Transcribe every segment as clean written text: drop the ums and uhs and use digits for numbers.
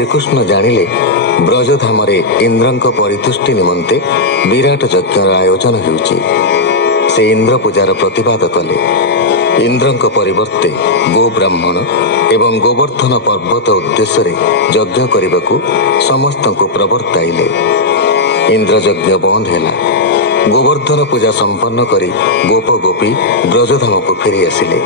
श्रीकृष्ण जानिले ब्रजधाम इंद्रंक परितुष्टि निमंते विराट यज्ञर आयोजन होउछि। से इंद्र पूजार प्रतिवाद कले। इंद्रंक परिवर्ते गो ब्राह्मण एवं गोवर्धन पर्वत उद्देश्य यज्ञ करने समस्त को प्रवर्ताइले। इंद्र यज्ञ बंद है। गोवर्धन पूजा संपन्न करी गोप गोपी ब्रजधाम को फेरी आसिले।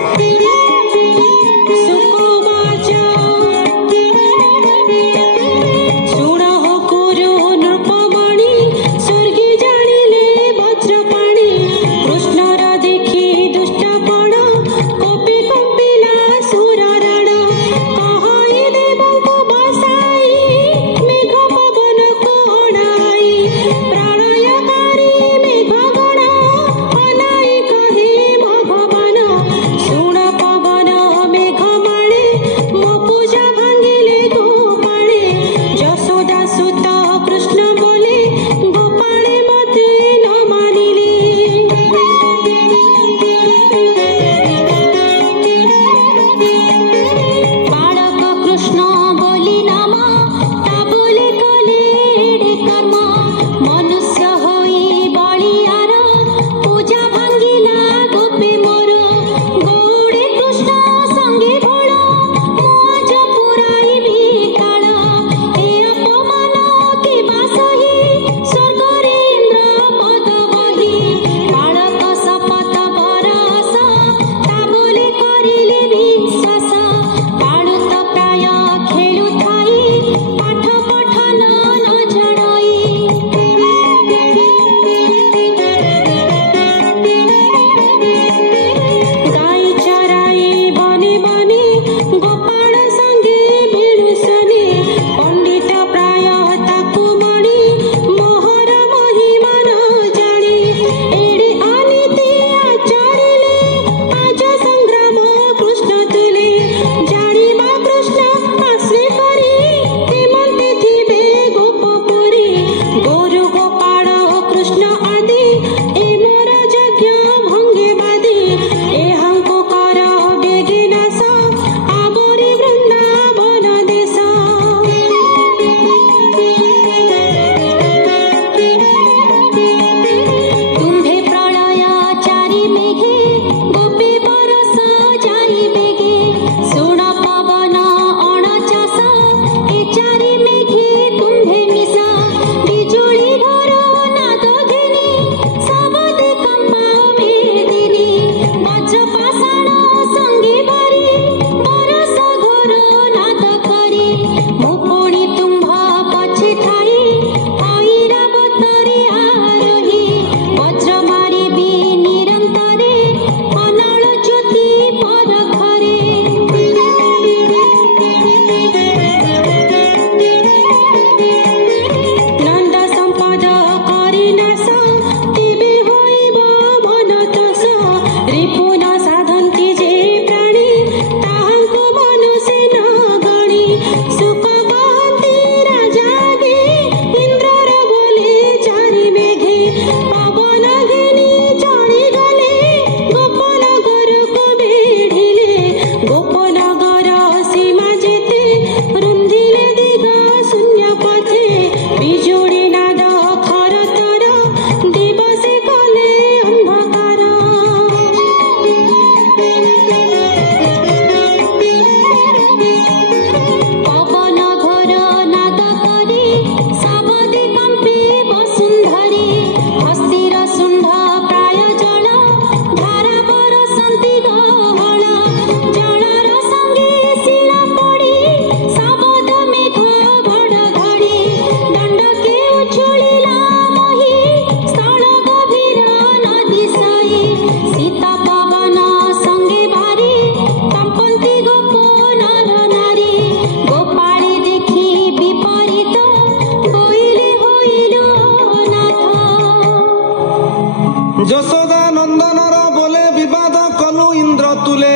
যশোদা নন্দনর বলে বিবাদ কলু ইন্দ্র তুলে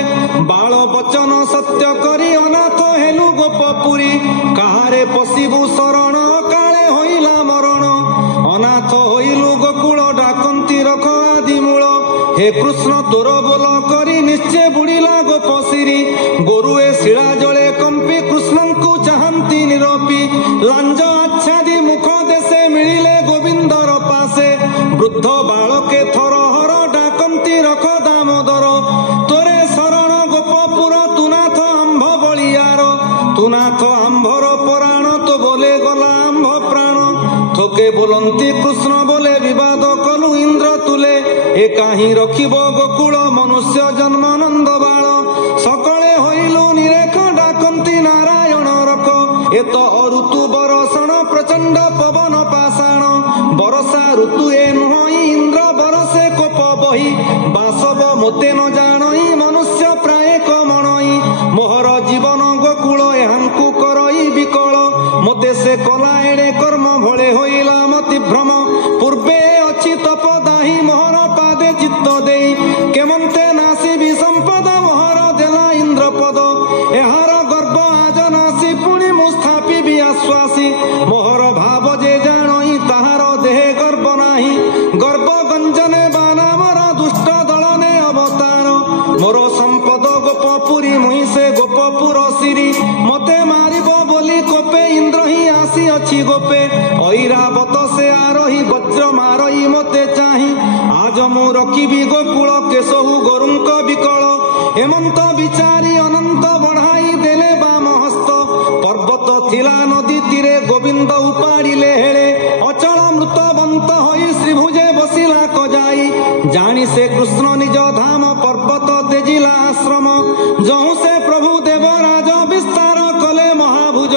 বাল বচন সত্য করি অনাথ হেলু গোপপুরী কাহারে পশিবু শরণ কালে হইলা মরণ অনাথ হইলু গোকুল ডাকন্তি রখ আদি মূল হে কৃষ্ণ তোর বল করি নিশ্চে বুড়িলা গোপ শিরি গোরুয়ে শিলা জলে কম্পি কৃষ্ণଙ୍କୁ ଚାହାନ୍ତି ନିରପି ଲାଞ୍ଜ ଆଚ୍ଛାଦି ମୁଖ ଦେଶେ ମିଳିଲେ ଗୋବିନ୍ଦର ପାଶେ ବୃଦ୍ଧ ବାଳକେ ଥର ହର ଡାକନ୍ତି ରଖ ଦାମୋଦର ତୋରେ ଶରଣ ଗୋପପୁର ତୁନାଥ ଆମ୍ଭ ବଳିଆର ତୁନାଥ ଆମ୍ଭର ପରାଣ ତୋ ବୋଲେ ଗଲା ଆମ୍ଭ ପ୍ରାଣ ଥୋକେ ବୋଲନ୍ତି କୃଷ୍ଣ ବୋଲେ ବିବାଦ କଲୁ ଇନ୍ଦ୍ର ତୁଲେ ଏ କାହିଁ ରଖିବ ଗୋକୁଳ ମନୁଷ୍ୟ ଜନ୍ମ ନନ୍ଦ ବାଳ ସକଳେ ହୋଇଲୁ ନିରେଖ ଡାକନ୍ତି ନାରାୟଣ ରଖ ଏ ତ ଋତୁ ବରଷଣ ପ୍ରଚଣ୍ଡ ପବନ ପାଷାଣ ବରଷା ଋତୁ ଏ ନୁହଁ ଇନ୍ଦ୍ର ବରଷେ କୋପ ବହି ବାସବ ମୋତେ ନ ଜାଣଇ ମନୁଷ୍ୟ ପ୍ରାୟ କମଣଇ ମୋହର ଜୀବନ ଗୋକୁଳ ଏହାଙ୍କୁ କରଇ ବିକଳ ମୋତେ ସେ କଲା ଏଡ଼େ କର୍ମ ଭଳେ ହୋଇଲା ମତି ଭ୍ରମ ପୂର୍ବେ ଅଛି ତପଦାହି ମୋହର ପାଦେ ଚିତ୍ତ ଦେଇ କେମନ୍ତେ ନାସିବି ସମ୍ପଦ ମୋହର ଦେଲା ଇନ୍ଦ୍ରପଦ ଏହାର ଗର୍ବ ଆଜ ନାସି ପୁଣି ମୁଁ ସ୍ଥାପିବି ଆଶ୍ୱାସୀ ମୋହର ଭାବ ଯେ ଜାଣଇ ତାହାର ଦେହେ ଗର୍ବ ନାହିଁ ଗର୍ବ ଗଞ୍ଜନେ ବାନାମର ଦୁଷ୍ଟ ଦଳନେ ଅବତାର ମୋର ସମ୍ପଦ ଗୋପପୁରୀ ମୁହିଁ ସେ ଗୋପପୁର ସିରି ମତେ ମାରିବ ବୋଲି କୋପେ ଇନ୍ଦ୍ର ହିଁ ଆସି ଅଛି ଗୋପେ ଐରାବତ ସେ ଆରୋହି ବଜ୍ର ମାରଇ ମତେ ଚାହିଁ ଆଜ ମୁଁ ରଖିବି ଗୋକୁଳ କେଶହୁ ଗୋରୁଙ୍କ ବିକଳ ହେମନ୍ତ ବିଚାରି ଅନନ୍ତ ବଢାଇ ଦେଲେ ବାମ ହସ୍ତ ପର୍ବତ ଥିଲା ନଦୀ ତୀରେ ଗୋବିନ୍ଦ ଉପାଡ଼ିଲେ ହେଳେ ଅଚଳ ମୃତବନ୍ତ ହୋଇ ଶ୍ରୀଭୁଜେ ବସିଲା କଜାଇ ଜାଣି ସେ କୃଷ୍ଣ ନିଜ ଧାମ ପର୍ବତ ତେଜିଲା ଆଶ୍ରମ ଯହୁଁ ସେ ପ୍ରଭୁ ଦେବରାଜ ବିସ୍ତାର କଲେ ମହାଭୁଜ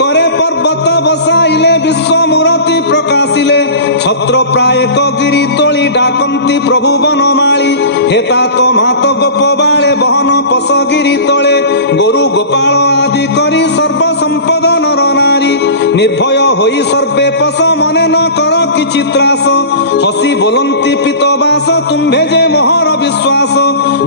করে পর্বত বসাইলে বিশ্ব মূরতি প্রকাশিলে ছত্র প্রায় গিরি তোলি ডাকন্তি প্রভু বনমালী হেতা তো মাত গোপ বালে বহন পশগিরি তলে গরু গোপাল আদি করি সর্ব সম্পদ নর নারী নির্ভয় হই সর্বে পশ মনে ন কর কিছু ত্রাস হসি বলন্তি পিতবাস তুম্ভে যে মোহর বিশ্বাস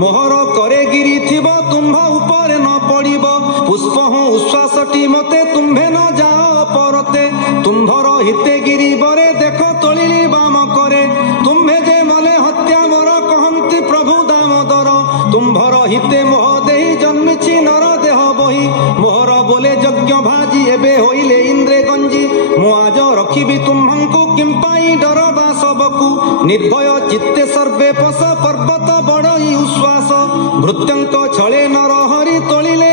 মোহর করে গিরি থিব তুম্ভ উপরে ন পড়িব পুষ্প হুঁ উচ্ছ্বাসটি মতে তুম্ভে ন যাও অপরতে তুম্ভর হিতে গিরি বরে দেখ তোলিলি বাম করে তুম্ভে যে মলে হত্যা মোর কহন্তি প্রভু দামোদর তুম্ভর হিতে মোহ দেহি জন্মিছি নর দেহ বহি মোহর ବୋଲେ ଯଜ୍ଞ ଭାଜି ଏବେ ହୋଇଲେ ଇନ୍ଦ୍ରେ ଗଞ୍ଜି ମୁଁ ଆଜ ରଖିବି ତୁମ୍ଭଙ୍କୁ କିମ୍ପାଇ ଡର ବା ସବକୁ ନିର୍ଭୟ ଚିତ୍ତେ ସର୍ବେ ପଶ ପର୍ବତ ବଡ଼ଇ ଉଶ୍ୱାସ ଭୃତ୍ୟଙ୍କ ଛଳେ ନର ହରି ତୋଳିଲେ